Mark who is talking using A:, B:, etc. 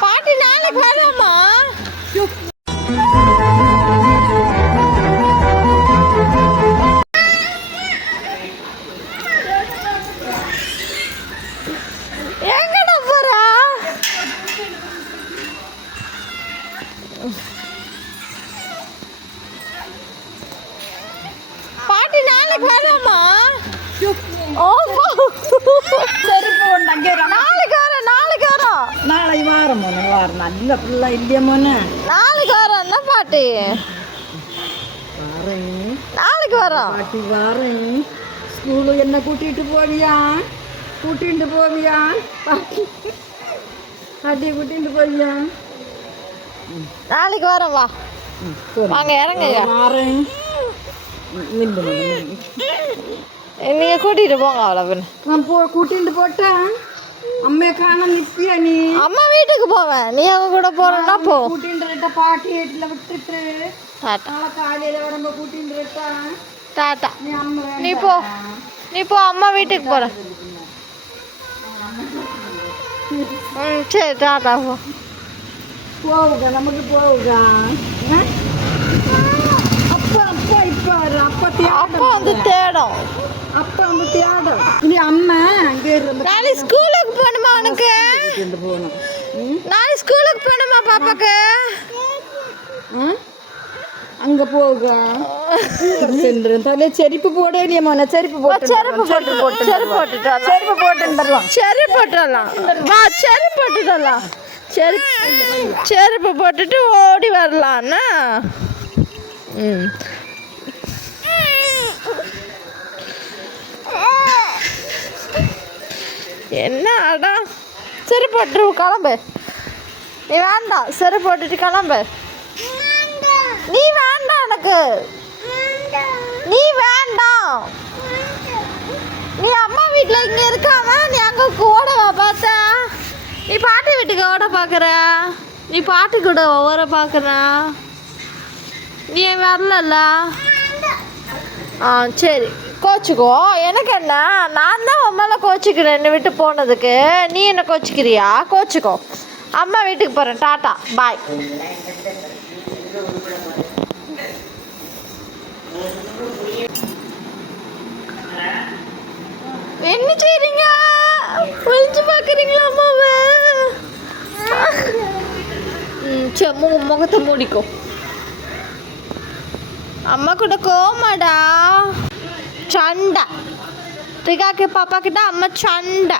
A: பாட்டு நாளைக்கு வரலாமா? பாட்டு நாளைக்கு வரலாமா? ஓ.
B: செருப்பு ஒன்று அங்கே இரு.
A: நாளைக்கு வரோம் நாளைக்கு வரோம்
B: நாளை வாரம் மோனே வாரம் நல்ல பிள்ளை இல்லையா மோனே
A: நாளைக்கு வரோம் என்ன பாட்டி
B: வாரேன்.
A: நாளைக்கு வரோம்
B: பாட்டி வாரேன் ஸ்கூலு என்ன கூட்டிட்டு போவியா கூட்டிட்டு போவியா பாட்டி பாட்டியை கூட்டிட்டு போவியா
A: நாளைக்கு வரோம் வா. வாங்க இறங்குங்க.
B: வாரேன். ம், நில்லு மோனே, நில்லு.
A: நீங்க கூட்டிட்டு போங்க அவ்வளோ
B: நான் போ கூட்டிட்டு போட்டேன். அம்மையை காண நிற்பியா நீ?
A: அம்மா வீட்டுக்கு போவேன். நீ அவங்க கூட போறேன்னா போ.
B: கூட்டின்ற பாட்டி வீட்டில் விட்டுட்டு.
A: டாட்டா.
B: காலையில் வரும்போது கூட்டின்றா
A: டாட்டா.
B: நீ அம்மா
A: நீ போ. நீ போ அம்மா வீட்டுக்கு போற. ம் சரி டாட்டா போ.
B: போவுங்க நமக்கு போவுங்க அம்மா. அங்கே இருந்து
A: ஸ்கூலுக்கு போகணுமா உனக்கு?
B: போகணும்
A: ஸ்கூலுக்கு போகணுமா பாப்பாக்கு?
B: அங்க போக. சென்று தலை செருப்பு போட இல்லையா மோன செருப்பு போட்டு
A: செருப்பு போட்டு போட்டு செருப்பு போட்டுட்டு
B: செருப்பு போட்டு தரலாம்.
A: செருப்பு போட்டு வரலாம். வா செருப்பு போட்டுட்டு வரலாம். செருப்பு செருப்பு போட்டுட்டு ஓடி வரலாம்னா ம். என்ன அடா செருப்பு போட்டு கிளம்பு. நீ வேண்டாம் செருப்பு போட்டுட்டு கிளம்பு. நீ வேண்டாம் எனக்கு. நீ வேண்டாம் நீ அம்மா வீட்டில் இங்கே இருக்காம நீ அங்கே ஓடவா பார்த்தா நீ பாட்டி வீட்டுக்கு ஓட பார்க்குற நீ பாட்டி கூட ஓட பார்க்குற நீ வரலல்ல? ஆ சரி. கோச்சிக்கோ. எனக்கு என்ன? நான் தான் உன் மேலே கோச்சிக்கிறேன் என்னை விட்டு போனதுக்கு. நீ என்ன கோச்சிக்கிறியா? கோச்சிக்கோ. அம்மா வீட்டுக்கு போகிறேன் டாட்டா. பாய். என்ன செய்றீங்க? ஒளிஞ்சு பார்க்குறீங்களா அம்மாவை? ம் சரி மு முகத்தை மூடிக்கோ. அம்மா கூட கோமாடா चांडा। तो के पापा कितना मचांडा चांडा।